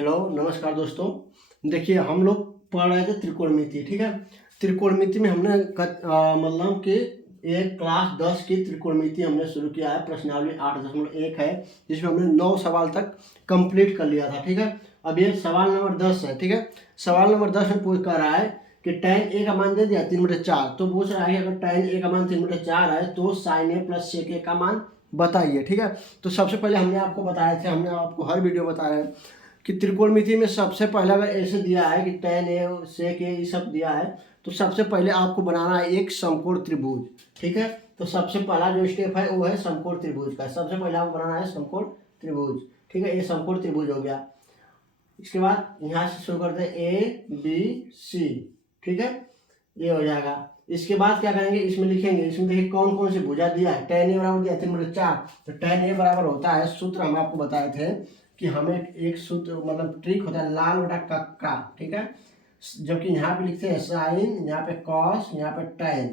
Hello नमस्कार दोस्तों। देखिए हम लोग पढ़ रहे थे त्रिकोणमिति। ठीक है, त्रिकोणमिति में हमने मतलब कि एक क्लास 10 की त्रिकोणमिति हमने शुरू किया है। प्रश्नावली 8.1 है जिसमें हमने 9 सवाल तक कंप्लीट कर लिया था। ठीक है, अब ये सवाल नंबर 10 है। ठीक है, सवाल नंबर 10 में पूछ कर रहा है कि tan a का मान दे दिया 3/4, तो पूछ रहा है कि अगर tan a का मान 3/4 है तो sin a plus sec a का मान बताइए। ठीक है, तो सबसे पहले हमने आपको बताया थे, हमने आपको हर वीडियो बताया है कि त्रिकोणमिति में सबसे पहला अगर ऐसे दिया है कि tan a sec a ये सब दिया है तो सबसे पहले आपको बनाना है एक समकोण त्रिभुज। ठीक है, तो सबसे पहला जो स्टेप है वो है समकोण त्रिभुज का। सबसे पहले आपको बनाना है समकोण त्रिभुज। ठीक है, ये समकोण त्रिभुज हो गया। इसके बाद यहाँ से शुरू करते हैं ABC। ठीक है, ये हो जाएगा। इसके बाद क्या करेंगे, इसमें लिखेंगे, इसमें देखिए कौन कौन सी भुजा दिया है। tan a बराबर दिया 3/4, तो tan a बराबर होता है, सूत्र हम आपको बताए थे कि हमें एक सूत्र मतलब ट्रिक होता है लाल बटा कक्का। ठीक है, जबकि यहाँ पे लिखते हैं साइन, यहाँ पे कॉस, यहाँ पे tan।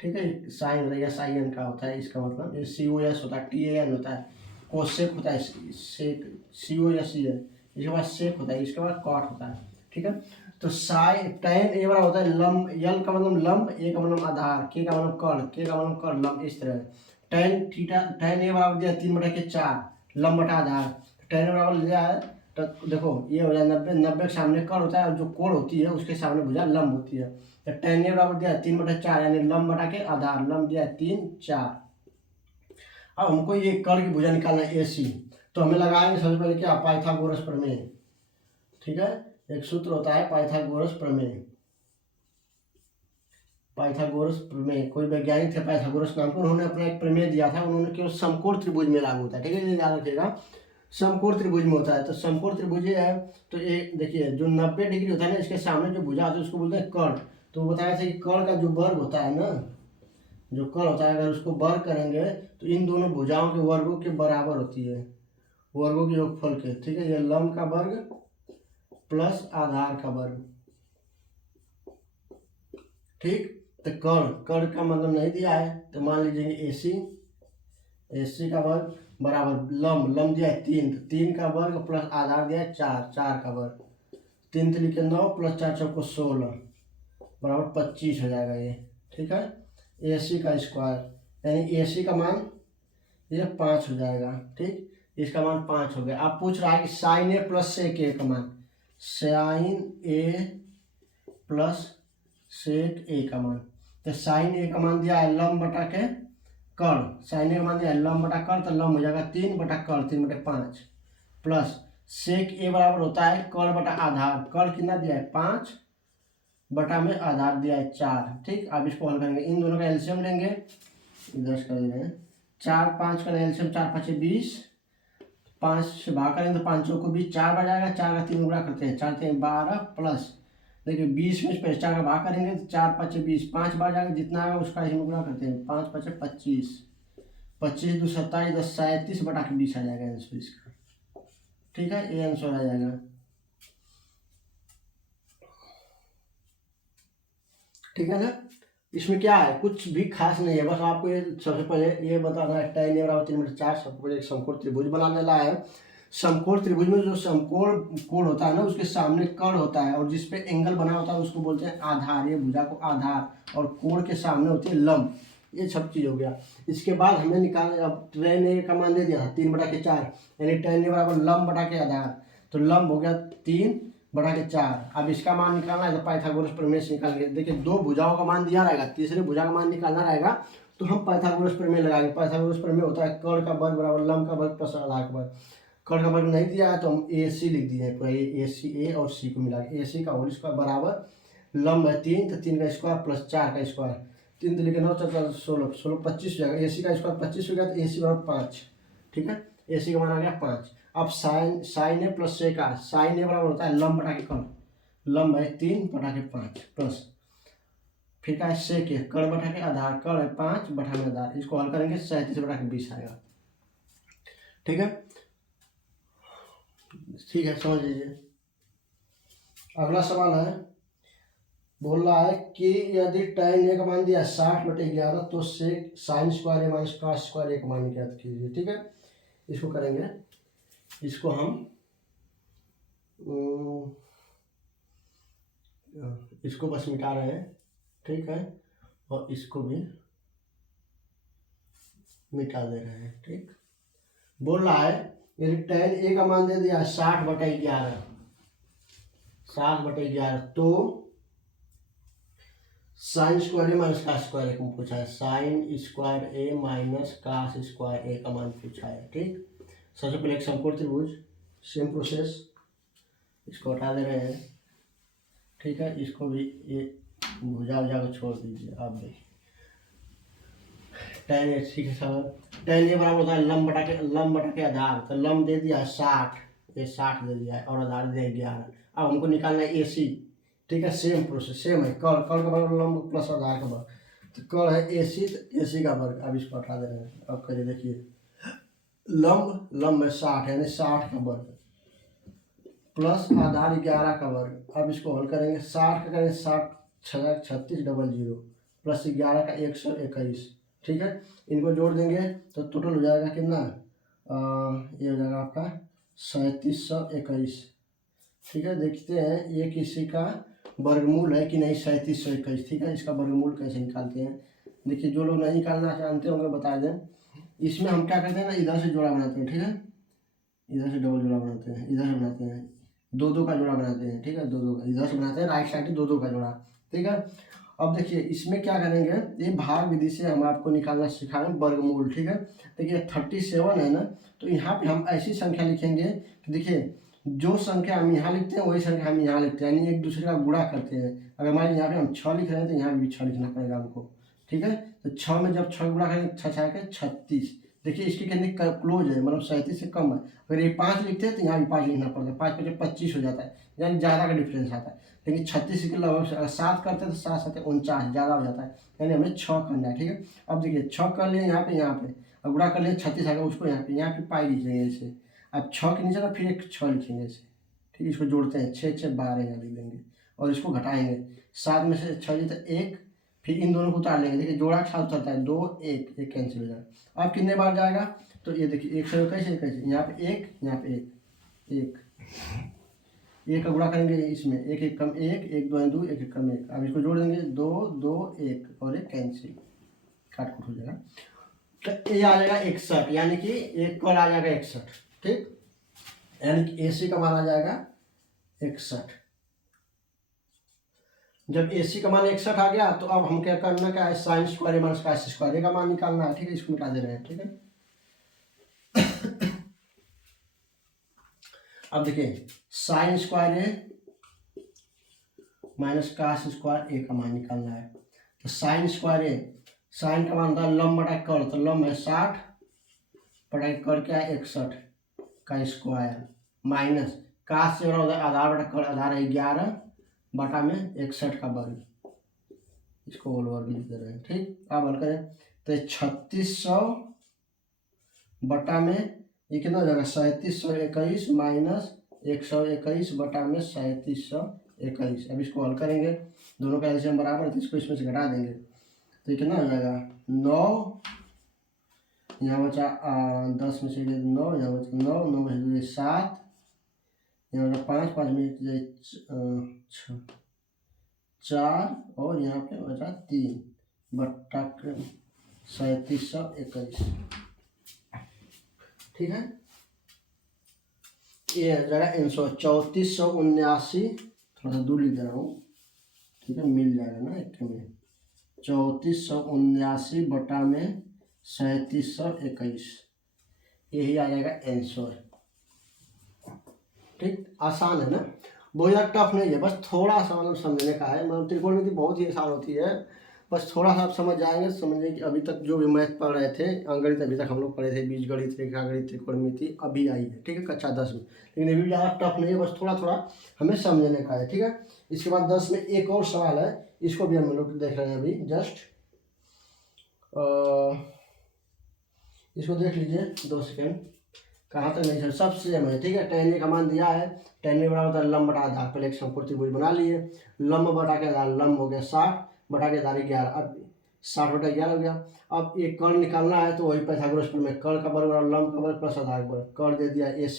ठीक है, साइन या साइन का होता है, इसका मतलब ये COS होता है, TAN होता है, कोसेक होता है, सेक COS है, इसके बाद सेक होता है, इसके बाद कॉट होता है। ठीक है, तो साइन tan a बराबर होता है लंब, यल का मतलब लंब, a का मतलब आधार, k का मतलब कर्ण, k का मतलब कर्ण, लंब, इस तरह। tan a बराबर दिया 3/4 लंब बटा आधार। tan a बराबर दिया है तो देखो ये हो जाए 90, 90 के सामने कर्ण होता है और जो कोण होती है उसके सामने भुजा लंब होती है। तो tan a बराबर दिया है 3/4 यानी लंब बटा के आधार, लंब दिया है 3, 4। अब हमको ये कर्ण की भुजा निकालना है AC, तो हमें लगाएंगे सबसे पहले क्या, पाइथागोरस प्रमेय। ठीक है, एक सूत्र होता है पाइथागोरस प्रमेय। पाइथागोरस प्रमेय, कोई वैज्ञानिक थे पाइथागोरस नाम के, उन्होंने अपना एक प्रमेय दिया था, उन्होंने केवल समकोण त्रिभुज में लागू होता है। ठीक है, ये याद रखिएगा, समकोण त्रिभुज में होता है। तो समकोण त्रिभुज है, तो ये देखिए जो 90 डिग्री होता है ना, इसके सामने जो भुजा होती है उसको बोलते हैं कर्ण। तो वो बताया था कि कर्ण का जो वर्ग होता है ना, जो कर्ण होता है, अगर उसको वर्ग करेंगे तो इन दोनों भुजाओं के वर्गों के बराबर होती है, वर्गों के योगफल के। ठीक है, ये लंब का वर्ग प्लस आधार का वर्ग। ठीक, तो कर्ण, कर्ण का मतलब नहीं दिया है तो मान लीजिए AC का वर्ग बराबर लंब, लंब दिया है 3, तो 3 का वर्ग प्लस आधार दिया है 4, 4 का वर्ग, 3 3 के 9 प्लस 4 4 को 16 बराबर 25 हो जाएगा ये। ठीक है, AC का स्क्वायर यानी AC का मान ये 5 हो जाएगा। ठीक, इसका मान 5 हो गया। आप पूछ रहा है कि sine A plus sec A का मान, sine A plus sec A का मान, तो साइन A का मान दिया है लंब बटा के कर्ण, साइन A का मान दिया है लंब बटा कर्ण, तो लंब हो जाएगा 3 बटा कर्ण 3/5 प्लस सेक A बराबर होता है कर्ण बटा आधार, कर्ण कितना दिया है 5 बटा में आधार दिया है 4। ठीक, अब इसको हल करेंगे, इन दोनों का एलसीएम लेंगे, 10 कर दे रहे हैं, 4 5 का एलसीएम 4 5 20, 5 से भाग करेंगे तो 5 को 20, 4 बार जाएगा, 4 का 3 गुणा करते हैं, 4 3 12 प्लस देखिए 20 में से 4 का भाग करेंगे तो 4 5 20, 5 बार जाएगा, जितना आएगा उसका इसमें गुणा करते हैं, 5 5 25, 25 2 27 10 37 बटा के 20 आ जाएगा आंसर इसका। ठीक है, ये आंसर आ जाएगा। ठीक है ना, इसमें क्या है, कुछ भी खास नहीं है, बस आपको ये सबसे पहले ये बताना है tan a बराबर 3/4, सबसे पहले एक समकोण त्रिभुज बनाने ला है। समकोण त्रिभुज में जो समकोण कोण होता है ना उसके सामने कर्ण होता है और जिसपे एंगल बना होता है उसको बोलते हैं आधार, ये भुजा को आधार, और कोण के सामने होती है लंब। ये सब चीज हो गया। इसके बाद हमने निकाल, अब tan a का मान दे दिया 3/4 यानी tan a बराबर लंब बटा के आधार, तो लंब हो गया 3 बटा के 4। अब इसका मान निकालना है तो पाइथागोरस प्रमेय से निकाल के, देखिए दो भुजाओं का मान दिया रहेगा, तीसरे भुजा का मान निकालना रहेगा तो हम पाइथागोरस प्रमेय लगाएंगे। पाइथागोरस प्रमेय होता है कर्ण का वर्ग बराबर लंब का वर्ग प्लस आधार का वर्ग। कर्ण का वर्ग नहीं दिया है तो हम AC लिख दीजिए, पूरा AC A और C को मिला के AC का होल स्क्वायर बराबर लंब है 3, तो 3 का स्क्वायर प्लस 4 का स्क्वायर, 3 3 के 9 4 16 16 25 हो जाएगा, AC का स्क्वायर 25 हो गया तो AC बराबर 5। ठीक है, AC का मान आ गया 5। अब sine A plus sec A, sine A बराबर होता है लंब बटा के कर्ण, लंब है 3 बटा के 5 प्लस फिर का सेक A कर्ण बटा के आधार, कर्ण है 5 बटा में आधार, इसको हल करेंगे 37 बटा के 20 आएगा। ठीक है, ठीक है, समझ लीजिए। अगला सवाल है, बोल रहा है कि यदि tan A का मान दिया 60/11 तो sec sine square A minus cos square A का मान ज्ञात कीजिए। ठीक है, इसको करेंगे, इसको हम इसको बस मिटा रहे हैं, ठीक है, और इसको भी मिटा दे रहे हैं। ठीक, बोल रहा है यदि tan a का मान दे दिया 60/11, 60/11, तो साइन स्क्वायर ए माइनस का स्क्वायर ए पूछा है, साइन स्क्वायर ए माइनस कास स्क्वायर ए का मान पूछा है। ठीक, सबसे पहले एक समकोण त्रिभुज, सेम प्रोसेस, इसको हटा दे रहे हैं। ठीक है, इसको भी ये भुजा उजा को छोड़ दीजिए। आप देखिए tan ए, ठीक है सर, tan ए बराबर होता है लंब बटा के आधार, तो लंब दे दिया है 60, ये 60 दे दिया है और आधार दे दिया 11। अब हमको निकालना है AC। ठीक है, सेम प्रोसेस, सेम है, कल का वर्ग लंब प्लस आधार का वर्ग, तो कल है AC, तो AC का वर्ग। अब इसको हटा दे रहे हैं। अब करिए, देखिए लंब है 60, यानी 60 का वर्ग प्लस आधार 11 का वर्ग। अब इसको हल करेंगे, 60 का करेंगे 60 3600 प्लस 11 का 121। ठीक है, इनको जोड़ देंगे तो टोटल हो जाएगा कितना, ये हो जाएगा आपका 3721। ठीक है, देखते हैं ये किसी का वर्गमूल है कि नहीं, 3721। ठीक है, इसका वर्गमूल कैसे निकालते हैं, देखिए जो लोग नहीं निकालना जानते होंगे बता दें। इसमें हम क्या करते हैं ना, इधर से जोड़ा बनाते हैं। ठीक है, इधर से डबल जोड़ा बनाते हैं, इधर से बनाते हैं, दो का जोड़ा बनाते हैं। ठीक है, दो का इधर से बनाते हैं, राइट साइड दो का जोड़ा। ठीक है, अब देखिए इसमें क्या करेंगे, ये भाग विधि से हम आपको निकालना सिखा रहे हैं वर्गमूल। ठीक है, देखिए 37 है ना, तो यहाँ पे हम ऐसी संख्या लिखेंगे कि देखिए जो संख्या हम यहाँ लिखते हैं वही संख्या हम यहाँ लिखते हैं, यानी एक दूसरे का गुणा करते हैं। अगर मान लीजिए यहाँ पे हम 6 लिख रहे हैं तो यहाँ भी 6 लिखना पड़ेगा हमको। ठीक है, तो 6 में जब 6 गुणा करेंगे 6 6 के 36। देखिए इसके कितने क्लोज है, मतलब 37 से कम है। अगर ये 5 लिखते हैं तो यहाँ भी 5 लिखना पड़ता है, 5 5 25 हो जाता है, यानी ज़्यादा का डिफरेंस आता है। लेकिन 36 के लगभग 7 करते हैं तो 7 7 49, ज़्यादा हो जाता है, यानी हमें 6 करना है। ठीक है, अब देखिए 6 कर लिए यहाँ पे, अब गुणा कर लिए 36 आगे, उसको यहाँ पे पाई लिखेंगे ऐसे। अब 6 के नीचे ना फिर एक 6 लिखेंगे ऐसे। ठीक है, इसको जोड़ते हैं, 6 6 12 यहाँ लिख देंगे और इसको घटाएंगे, 7 में से 6 जीते 1, फिर इन दोनों को उतार लेंगे। देखिए जोड़ा के साथ उतरता है, 2 1 1 कैंसिल हो जाएगा। अब कितने बार जाएगा, तो ये देखिए 121, यहाँ पे 1, यहाँ पे 1 1 का गुणा करेंगे इसमें, 1 1 कम 1 1 2 2 1 1 कम 1। अब इसको जोड़ देंगे, 2 2 1 और 1 कैंसिल, काट कुट हो जाएगा। तो ये आ जाएगा 61, यानी कि एक कल आ जाएगा 61। ठीक, यानी कि AC का मान आ जाएगा 61। जब AC का मान 61 आ गया तो अब हम क्या करना, क्या है, sine square minus cos square का मान निकालना है। ठीक है, इसको मिटा दे रहे हैं। ठीक है, अब देखिए साइन स्क्वायर ए माइनस कास स्क्वायर ए का मान निकालना है। तो साइन स्क्वायर ए, साइन का मान था लंब बटा कर, तो लंब है 60 बटा कर क्या है 61 का स्क्वायर, माइनस कास से आधार बटा कर, आधार है 11 बटा में 61 का वर्ग, इसको होल वर्ग लिख दे रहे हैं। ठीक, अब हल करें तो 3600 बटा में ये कितना हो जाएगा 3721 माइनस 121 बटा में 3721। अब इसको हल करेंगे, दोनों का एलसीएम बराबर है तो इसको इसमें से घटा देंगे, तो ये कितना हो जाएगा 9, यहाँ बचा 10 में से 9, यहाँ बचा 9, 9 में से 7, यहाँ बचा 5, 5 में 4 और यहाँ पे बचा 3 बटा 3721। ठीक है, ये हो जाएगा आंसर 3479, थोड़ा सा दूर लिख दे रहा हूँ। ठीक है, मिल जाएगा ना एक में, 3479 बटा में 3721, यही आ जाएगा आंसर। ठीक, आसान है ना, बहुत ज़्यादा टफ नहीं है, बस थोड़ा सा मतलब समझने का है। मतलब त्रिकोणमिति बहुत ही आसान होती है, बस थोड़ा सा आप समझ जाएंगे। समझने कि अभी तक जो भी मैथ पढ़ रहे थे, अंकगणित अभी तक हम लोग पढ़े थे, बीजगणित, रेखागणित, त्रिकोणमिति अभी आई है। ठीक है, कक्षा 10 में, लेकिन ये भी ज़्यादा टफ नहीं है, बस थोड़ा थोड़ा हमें समझने का है। ठीक है, इसके बाद 10 में एक और सवाल है, इसको भी हम लोग देख रहे हैं अभी जस्ट, इसको देख लीजिए 2 सेकेंड, कहाँ तक नहीं सर, सब सेम है। ठीक है, tan ए का मान दिया है, tan ए बराबर होता है लंब बटा आधार, पहले एक समकोण त्रिभुज बना लिए, लंब बटा के आधार, लंब हो गया 60 बटा के आधार 11, अब 60 बटा 11 हो गया। अब एक कर्ण निकालना है तो वही पाइथागोरस प्रमेय, कर्ण का वर्ग और लंब का वर्ग प्लस आधार का वर्ग, कर्ण दे दिया AC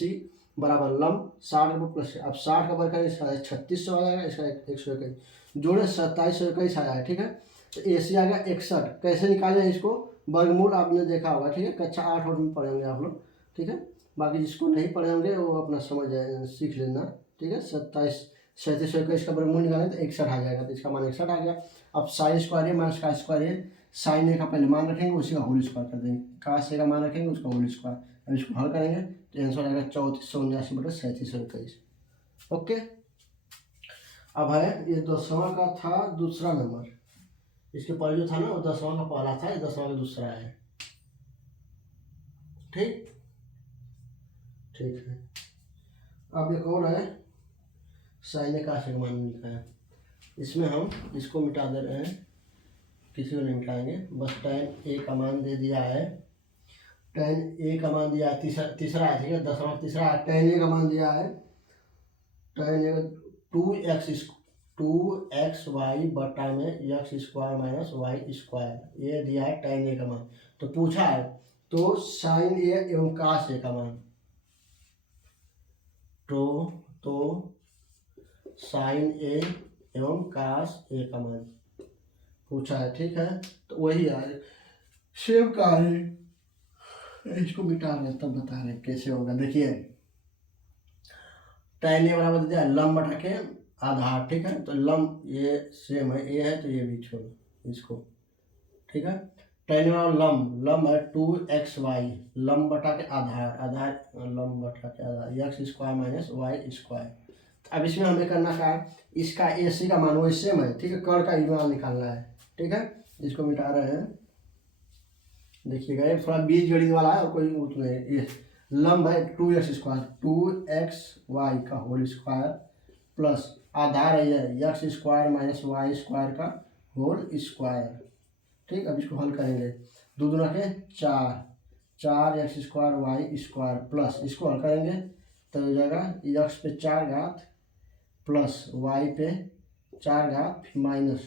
बराबर लंब 60 प्लस, अब 60 का वर्ग करें इसका 3600 आ जाएगा, इसका 121 जोड़े 2721 आया है। ठीक है, तो AC आ गया 61। कैसे निकालें इसको, वर्गमूल आपने देखा होगा। ठीक है, कक्षा 8 और में पढ़े होंगे आप लोग। ठीक है, बाकी जिसको नहीं पढ़े होंगे वो अपना समझ जाए, सीख लेना। ठीक है, 3721 का वर्गमूल निकालें तो 61 आ जाएगा, तो इसका मान 61 आ गया। अब साइन स्क्वायर है माइनस का स्क्वायर है, साइन ए का पहले मान रखेंगे, उसी का होल स्क्वायर कर देंगे, काश ए का मान रखेंगे उसका होल स्क्वायर। अब इसको हल करेंगे तो आंसर आएगा 3479/3721। ओके, अब है ये 10वां का था दूसरा नंबर, इसके पहले जो था ना वो 10वां का पहला था, ये 10वां का दूसरा है। ठीक ठीक है, अब एक और है साइन ए का मान लिखा है, इसमें हम इसको मिटा दे रहे हैं, किसी को नहीं मिटाएंगे, बस tan ए का मान दे दिया है। tan ए का मान दिया है, तीसरा है। ठीक है, 10वां तीसरा है, tan ए का मान दिया है, tan ए 2xy बटा में x square minus y square, ये दिया है tan ए का मान। तो पूछा है तो साइन ए एवं कास ए का मान, तो साइन ए एवं कास ए का मान पूछा है। ठीक है, तो वही है, सेम का है, इसको मिटा रहे तब बता रहे कैसे होगा। देखिए tan ए बराबर दिया है लंब बटा के आधार। ठीक है, तो लंब ये सेम है, ए है तो ये भी छोड़ो इसको। ठीक है, tan ए बराबर लंब है 2xy, लंब बटा के आधार लंब बटा के आधार x square minus y square. अब इसमें हमें करना क्या है, इसका AC का मान वही सेम है। ठीक है, कर का मान निकालना है। ठीक है, इसको मिटा रहे हैं, देखिएगा ये थोड़ा बीज गणित वाला है और कोई नहीं। ये लंब है 2x स्क्वायर, 2xy का होल स्क्वायर प्लस आधार है ये x square minus y square का होल स्क्वायर। ठीक, अब इसको हल करेंगे, दो दूना के 4x square y square plus इसको हल करेंगे तो हो जाएगा x पे 4 घात प्लस y पे 4 घात minus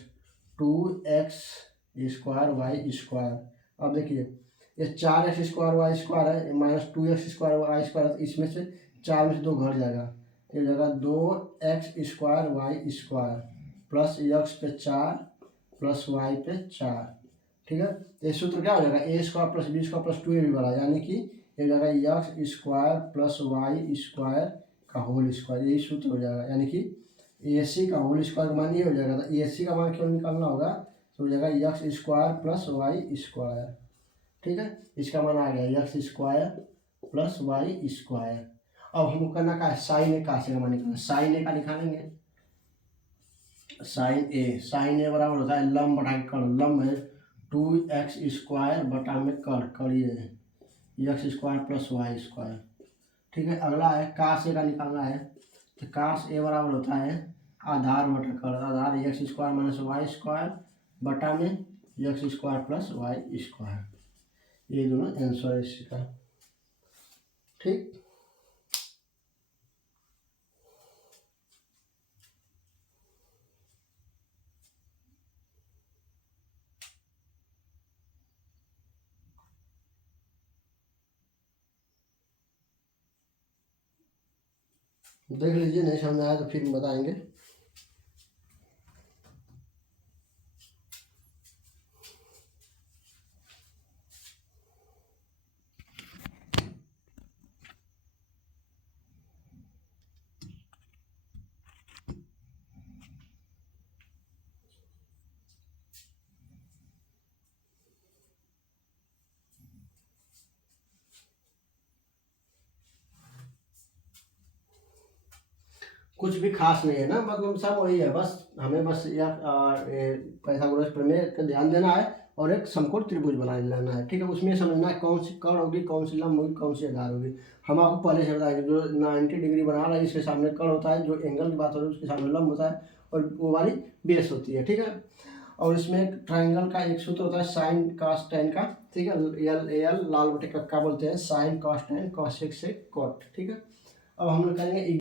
2x square y square. अब देखिए ये 4x स्क्वायर वाई स्क्वायर है, minus 2x square y square, तो इसमें से 4 में से 2 घट जाएगा, ये जगह 2x square y square plus x पे 4 प्लस y पे 4। ठीक है, ये सूत्र क्या हो जाएगा, a square plus b square plus 2ab वाला, यानी कि ये जगह x square plus y square का होल स्क्वायर, यही सूत्र हो जाएगा। यानी कि AC का होल स्क्वायर का मान ये हो जाएगा, तो AC का मान क्यों निकालना होगा, तो हो जाएगा x square plus y square. ठीक है, इसका मान आ गया x square plus y square. अब हमको करना क्या है, साइन ए का मान निकालना, साइन ए का निकालेंगे, साइन ए बराबर होता है लंब बटा कर, लंब है 2x स्क्वायर बटा में कर ये x square plus y square. ठीक है, अगला है कास ए का निकालना है, तो कास ए बराबर होता है आधार बटा कर, आधार x square minus y square बटा में x square plus y square, ये दोनों आंसर है इसका। ठीक, देख लीजिए, नहीं समझ आया तो फिर बताएंगे। कुछ भी खास नहीं है ना, मतलब सब वही है, बस हमें बस पाइथागोरस प्रमेय का ध्यान देना है और एक समकोण त्रिभुज बना लेना है। ठीक है, उसमें समझना है कौन सी कर्ण होगी, कौन सी लंब होगी, कौन सी आधार होगी। हम आपको पहले से बताएंगे, जो 90 डिग्री बना रहा है इसके सामने कर्ण होता है, जो एंगल की बात हो रही है उसके सामने लंब होता है, और वो वाली बेस होती है। ठीक है, और इसमें एक ट्राइंगल का एक सूत्र होता है साइन कॉस टेन का। ठीक है, एल लाल बटे कक्का बोलते हैं, sine cos tan cos sec से कॉट। ठीक है, अब हम लोग करेंगे